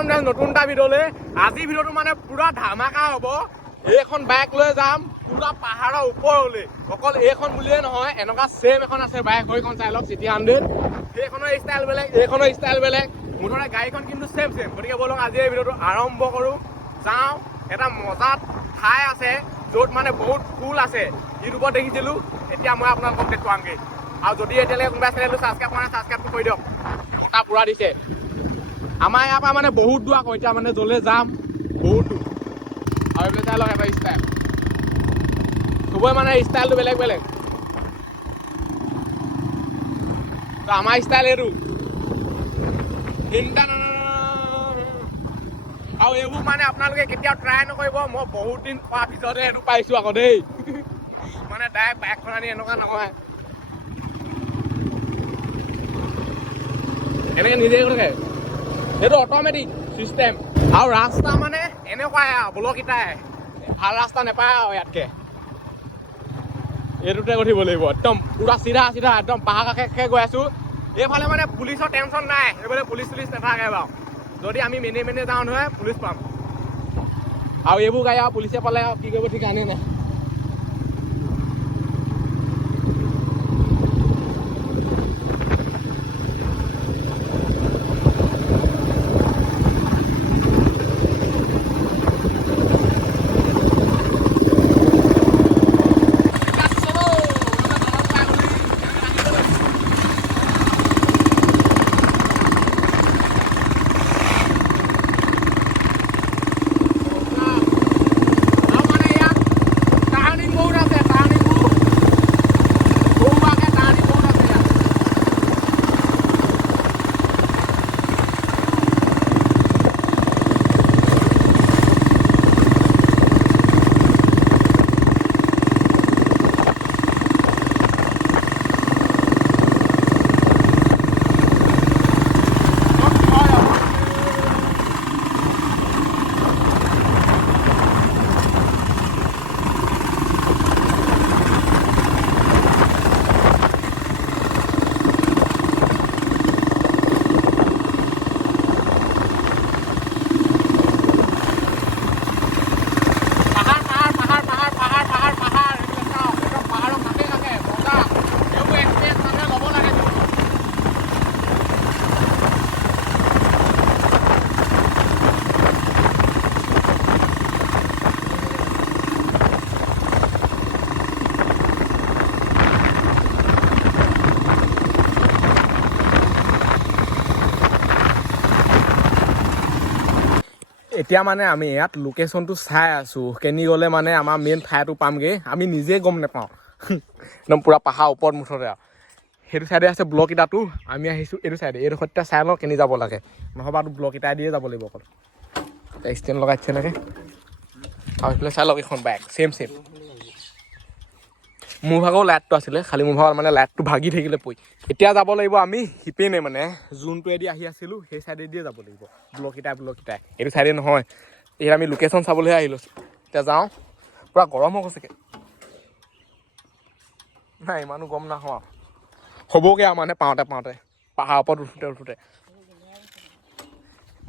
স্বাগতম জনাইছো নতুন এটা ভিডিঅ'লৈ। আজি ভিডিঅ'টো মানে পুৰা ধামাকা হ'ব। এইখন বাইক লৈ যাম পুৰা পাহাৰৰ ওপৰলৈ। অকল এইখন বুলিয়ে নহয়, এনেকুৱা চেম এখন আছে বাইক, সেইখন চাই লওক, চিটি 100। সেইখনৰ ষ্টাইল বেলেগ, এইখনৰ ষ্টাইল বেলেগ, মুঠতে গাড়ীখন কিন্তু চেম। গতিকে বলক আজি এই ভিডিঅ'টো আৰম্ভ কৰোঁ। যাওঁ, এটা মজাত ঠাই আছে য'ত মানে বহুত ফুল আছে, ইউটিউবত দেখিছিলোঁ। এতিয়া মই আপোনালোকক দেখুৱামগৈ। আৰু যদি এতিয়ালৈকে কোনোবাই চেনেলটো ছাবস্ক্ৰাইব কৰা নাই, ছাবস্ক্ৰাইবটো কৰি দিয়ক। বতাহ পুৰা দিছে। আমাৰ ইয়াৰ পৰা মানে বহুত দূৰ আকৌ, এতিয়া মানে য'লৈ যাম বহুত দূৰ। আৰু এইবিলাক চাই লওক এটা ষ্টাইল, চবৰে মানে ষ্টাইলটো বেলেগ বেলেগ। তো আমাৰ ষ্টাইল এইটো আৰু এইবোৰ মানে আপোনালোকে কেতিয়াও ট্ৰাই নকৰিব। মই বহুত দিন খোৱাৰ পিছতহে এইটো পাইছোঁ আকৌ দেই। মানে ডাইৰেক্ট বাইকখন আনি এনেকুৱা নহয়, এনেকৈ নিজে কৰে। সেইটো অট'মেটিক চিষ্টেম। আৰু ৰাস্তা মানে এনেকুৱাই আৰু ব্লককেইটাই, ভাল ৰাস্তা নাপায় আৰু ইয়াতকৈ। এইটোতে উঠিব লাগিব, একদম পুৰা চিধা চিধা, একদম পাহাৰ কাষে গৈ আছোঁ। এইফালে মানে পুলিচৰ টেনশ্যন নাই, এইফালে পুলিচ নাথাকে বাৰু। যদি আমি মেনে যাওঁ নহয়, পুলিচ পাম। আৰু এইবোৰ গাড়ী আৰু পুলিচে পালে আৰু কি কৰিব ঠিকানে নাই। এতিয়া মানে আমি ইয়াত লোকেশ্যনটো চাই আছোঁ, কেনি গ'লে মানে আমাৰ মেইন ঠাইটো পামগৈ, আমি নিজে গম নাপাওঁ। একদম পূৰা পাহাৰ ওপৰত মুঠতে আৰু। সেইটো চাইডে আছে ব্লক ইটাটো, আমি আহিছোঁ এইটো চাইডে। এইটো সত্যা চাই লওঁ কেনি যাব লাগে, নহ'বা ব্লক ইটা দিয়ে যাব লাগিব অকল। ষ্টেণ্ড লগাই দিছে এনেকৈ। আৰু এইফালে চাই লওক, এইখন বাইক চেম। মোৰ ভাগৰ লাইটটো আছিলে, খালি মোৰ ভাগৰ মানে লাইটটো ভাগি থাকিলে পৰি। এতিয়া যাব লাগিব আমি সিপেনে, মানে যোনটোৱেদি আহি আছিলোঁ সেই চাইডেদিয়ে যাব লাগিব। ব্লক ইটাই এইটো চাইডে নহয়। এতিয়া আমি লোকেশ্যন চাবলৈহে আহিলোঁ। এতিয়া যাওঁ, পূৰা গৰম হৈ গৈছেগৈ। নাই ইমানো গম নাহোঁ আৰু, হ'বগৈ আৰু মানে পাওঁতে পাহাৰ ওপৰত উঠোঁতে।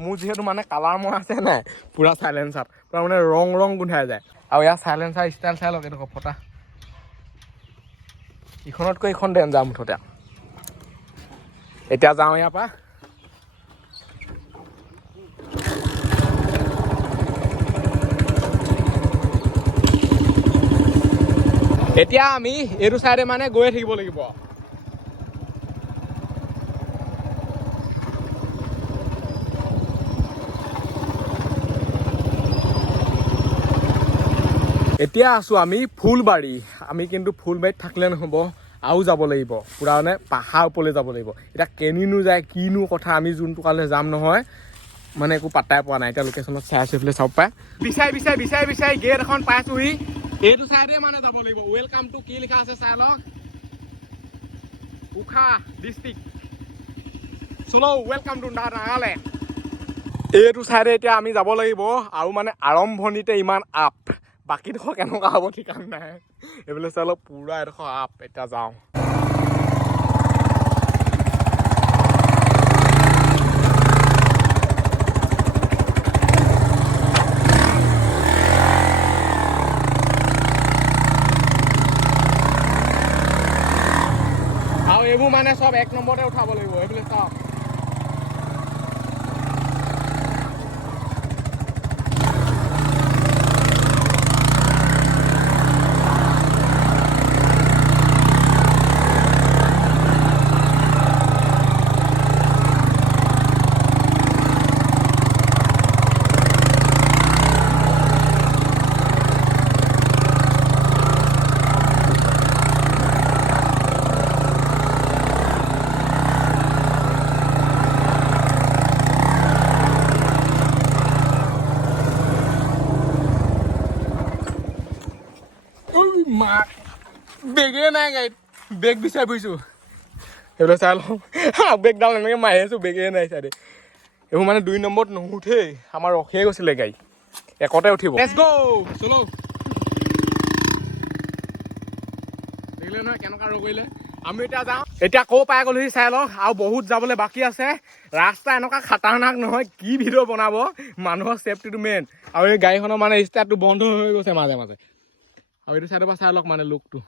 মোৰ যিহেতু মানে কালাৰ মৰা আছে নাই, পূৰা চাইলেঞ্চাৰ, পূৰা মানে ৰং গোন্ধাই যায়। আৰু ইয়াৰ চাইলেঞ্চাৰ ষ্টাইল চাই লওক, এইটো ফটা। ইখনতকৈ ইখন ডেঞ্জাৰ মুঠতে। এতিয়া যাওঁ ইয়াৰ পৰা। এতিয়া আমি এইটো চাইডে মানে গৈয়ে থাকিব লাগিব। এতিয়া আছোঁ আমি ফুলবাৰী। আমি কিন্তু ফুলবাৰীত থাকিলে নহ'ব, আৰু যাব লাগিব, পূৰা মানে পাহাৰ ওপৰলৈ যাব লাগিব। এতিয়া কেনিনো যায়, কিনো কথা, আমি যোনটো কাৰণে যাম নহয়, মানে একো পাত্তাই পোৱা নাই। এতিয়া লোকেশ্যনত চাই আছোঁ, এইফালে চাব পাই বিচাৰি গেট এখন পাইছোঁহি। এইটো চাইডে মানে যাব লাগিব। ৱেলকাম টু কি লিখা আছে চাই লওক, উখা ডিষ্ট্ৰিক্ট। চলো, ৱেলকাম টু নাগালেণ্ড। এইটো চাইডে এতিয়া আমি যাব লাগিব, আৰু মানে আৰম্ভণিতে ইমান আপ, বাকীডোখৰ কেনেকুৱা হ'ব ঠিকান নাই। এইফালে চাই অলপ পুৰা এডোখৰ আপ। এতিয়া যাওঁ। মানে সব 1 নম্বৰতে উঠাব লাগিব এইফালে চাওক বেগে নাই গাড়ীত বেগ বিচাৰি ফুৰিছোঁ এইবিলাক চাই লওঁ বেগডাল এনেকৈ মাৰি আছোঁ বেগে নাই চাইডে এইবোৰ মানে 2 নম্বৰত নুঠেই আমাৰ ৰখিয়ে গৈছিলে গাড়ী একতে উঠিব লেটছ গো চলো দেখিলে নহয় কেনেকুৱা ৰখিলে আমি এতিয়া যাওঁ এতিয়া ক'ৰ পাই গ'লোহি চাই লওঁ আৰু বহুত যাবলৈ বাকী আছে ৰাস্তা এনেকুৱা খাতাৰনাক নহয় কি ভিডিঅ' বনাব মানুহৰ ছেফটিটো মেইন আৰু এই গাড়ীখনৰ মানে ষ্টাৰ্টটো বন্ধ হৈ গৈছে মাজে মাজে আৰু এইটো চাইডৰ পৰা চাই লওক মানে লুকটো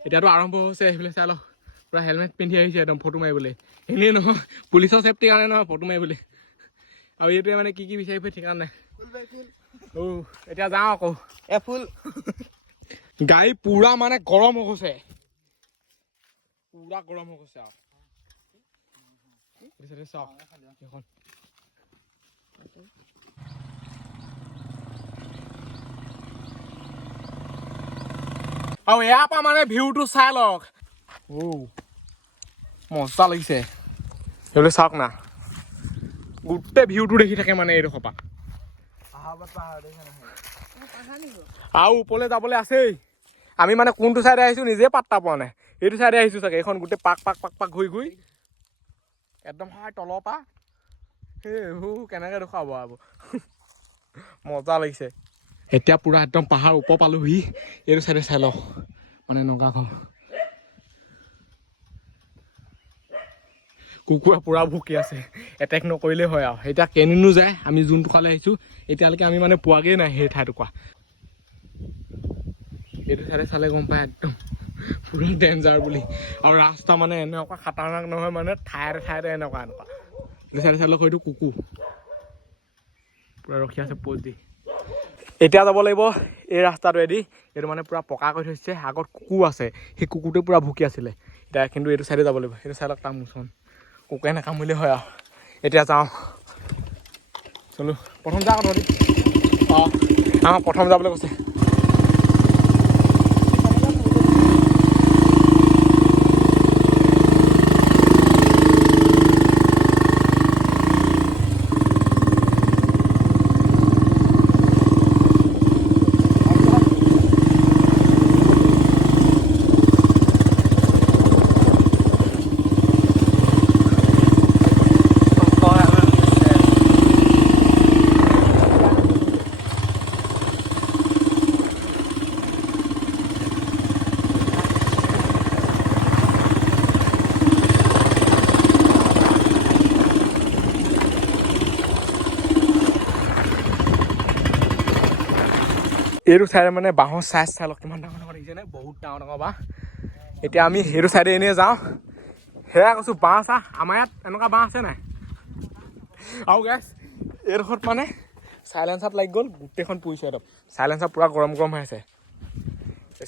এতিয়াতো আৰম্ভ হৈছে সেইফালে চাই লওক পুৰা হেলমেট পিন্ধি আহিছে একদম ফটো মাৰিবলৈ এনেই নহয় পুলিচৰ ছেফটিৰ কাৰণে নহয় ফটো মাৰিবলৈ আৰু এইটোৱে মানে কি বিচাৰি ফুৰে ঠিকান নাই এতিয়া যাওঁ আকৌ ফুল গাড়ী পুৰা মানে গৰম হৈ গৈছে পুৰা গৰম হৈ গৈছে আৰু চাওক আৰু ইয়াৰ পৰা মানে ভিউটো চাই লওক মজা লাগিছে সেইবোৰ চাওক না গোটেই ভিউটো দেখি থাকে মানে এইডোখৰ পৰা আৰু ওপৰলৈ যাবলৈ আছেই আমি মানে কোনটো চাইডে আহিছোঁ নিজে পাত্তা পোৱা নাই এইটো চাইডে আহিছোঁ চাগে এইখন গোটেই পাক ঘূৰি ঘূৰি একদম হয় তলৰ পৰা কেনেকৈ দেখুৱাব আৰু মজা লাগিছে এতিয়া পুৰা একদম পাহাৰ ওপৰ পালোহি এইটো চাইডে চাই লওঁ মানে নগাঁওখন কুকুৰা পুৰা ভুকি আছে এটেক নকৰিলেই হয় আৰু এতিয়া কেনিনো যায় আমি যোনটো ফালে আহিছোঁ এতিয়ালৈকে আমি মানে পোৱাগৈ নাই সেই ঠাইটুকুৰা এইটো চাইডে চালে গম পায় একদম পুৰা ডেঞ্জাৰ বুলি আৰু ৰাস্তা মানে এনেকুৱা খাতাৰনাক নহয় মানে ঠাইতে এনেকুৱা এইটো চাইডে চালে হয়তো কুকুৰ পুৰা ৰখি আছে প'জ দি এতিয়া যাব লাগিব এই ৰাস্তাটোৱেদি এইটো মানে পুৰা পকা কৰি থৈছে আগত কুকুৰ আছে সেই কুকুৰটোৱে পুৰা ভুকি আছিলে এতিয়া কিন্তু এইটো চাইডে যাব লাগিব এইটো চাইডত তাৰ মোচন কুকুৰে নাকামুৰিলে হয় আৰু এতিয়া যাওঁ চলো প্ৰথম যাওঁ ধৰি প্ৰথম যাবলৈ কৈছে এইটো চাইডে মানে বাঁহৰ চাইজ চাই লওক কিমান ডাঙৰ ডাঙৰ দেখিছে নে বহুত ডাঙৰ ডাঙৰ বাঁহ এতিয়া আমি সেইটো চাইডে এনেই যাওঁ সেয়া কৈছোঁ বাঁহ চাহ আমাৰ ইয়াত এনেকুৱা বাঁহ আছে নাই আৰু গেছ এইডোখৰত মানে চাইলেঞ্চাৰত লাগি গ'ল গোটেইখন পুৰিছে একদম চাইলেঞ্চাৰ পুৰা গৰম হৈ আছে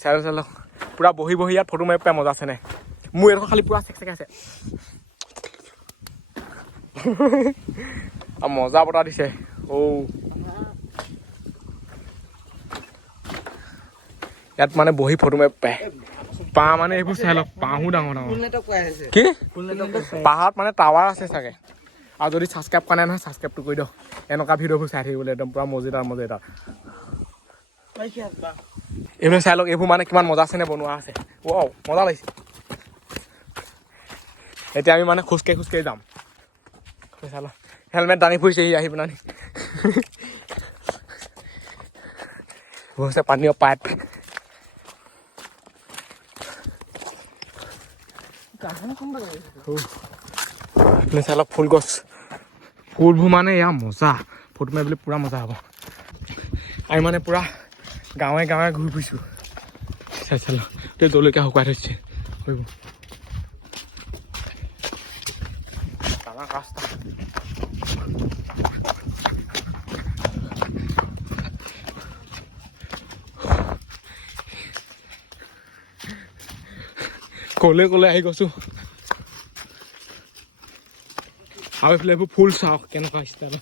চাইলেঞ্চাৰ লওক পুৰা বহি ইয়াত ফটো মাৰি পাই মজা আছে নে মোৰ এইডোখৰ খালি পুৰা চেকচেকাইছে আৰু মজা বতাহ দিছে ইয়াত মানে বহি ফটো মাৰি পায় বাঁহ মানে এইবোৰ চাই লওক বাঁহো ডাঙৰ কি পাহাৰত মানে টাৱাৰ আছে চাগে আৰু যদি ছাবস্ক্ৰাইব কৰা নাই নহয় ছাবস্ক্ৰাইবটো কৰি দিয়ক এনেকুৱা ভিডিঅ'বোৰ চাই থাকিবলৈ একদম পুৰা মজেদাৰ এইবোৰ চাই লওক এইবোৰ মানে কিমান মজা চেনে বনোৱা আছে মজা লাগিছে এতিয়া আমি মানে খোজকাঢ়ি যাম চাই লওক হেলমেট দাঙি ফুৰিছেহি আহি পেলাই হৈছে পানীৰ পাইপ চাই লওক ফুল গছ ফুলবোৰ মানে এয়া মজা ফটো মাৰিবলৈ পুৰা মজা হ'ব আমি মানে পুৰা গাঁৱে ঘূৰি ফুৰিছোঁ চাই লওক জলকীয়া শুকুৱাই থৈছে কলে কলে আহি গৈছো আৰু এইফালে এইবোৰ ফুল চাওক কেনেকুৱা ষ্টাইল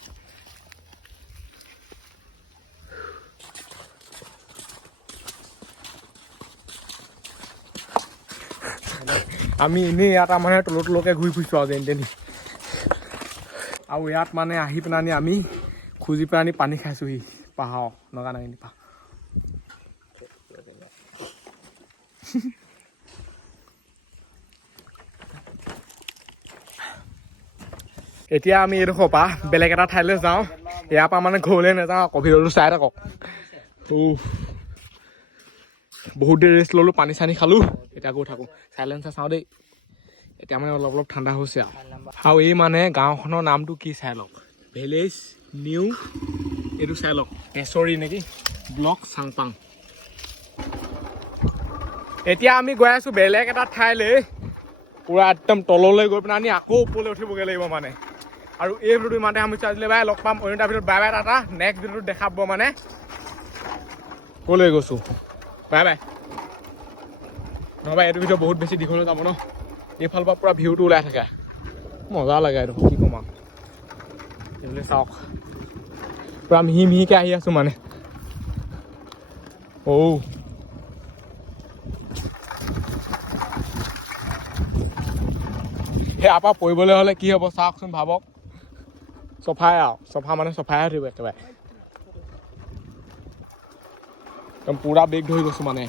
আমি এনেই ইয়াত মানে তলকে ঘূৰি ফুৰিছো আৰু যেন তেনি আৰু ইয়াত মানে আহি পেলাই আমি খুজি পেলাই পানী খাইছোহি পাহাৰ নগা নাগিনি পাহাৰ এতিয়া আমি এইডোখৰ পৰা বেলেগ এটা ঠাইলৈ যাওঁ ইয়াৰ পৰা মানে ঘৰলৈ নাযাওঁ আকৌ ভিডিঅ'টো চাই থাকক বহুত দেৰি ৰেষ্ট ল'লোঁ পানী চানী খালোঁ এতিয়া গৈ থাকোঁ চাইলেঞ্চাৰ চাওঁ দেই এতিয়া মানে অলপ অলপ ঠাণ্ডা হৈছে আৰু এই মানে গাঁওখনৰ নামটো কি চাই লওক ভিলেজ নিউ এইটো চাই লওক পেচৰি নেকি ব্লক চাংপাং এতিয়া আমি গৈ আছোঁ বেলেগ এটা ঠাইলৈ পুৰা একদম তললৈ গৈ পেলাই আমি আকৌ ওপৰলৈ উঠিবগৈ লাগিব মানে আৰু এই ভিডিঅ'টো ইমানতে সামৰিছোঁ আজিলৈ বাই লগ পাম অন্য এটা ভিডিঅ'ত বাই বাই টাটা নেক্সট ভিডিঅ'টোত দেখাব মানে ক'লৈ গৈছোঁ বাই বাই নহবা এইটো ভিডিঅ' বহুত বেছি দীঘলৈ যাব ন এইফালৰ পৰা পুৰা ভিউটো ওলাই থাকে মজা লাগে এইটো কি ক'ম আৰু এইফালে চাওক পুৰা মিহি মিহিকৈ আহি আছোঁ মানে সেই আপা পৰিবলৈ হ'লে কি হ'ব চাওকচোন ভাবক চফাই আৰু চফা মানে চফাই উঠিব একেবাৰে একদম পুৰা বেগ ধৰি গৈছোঁ মানে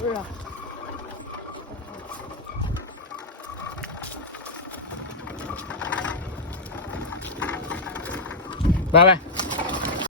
বাই বাই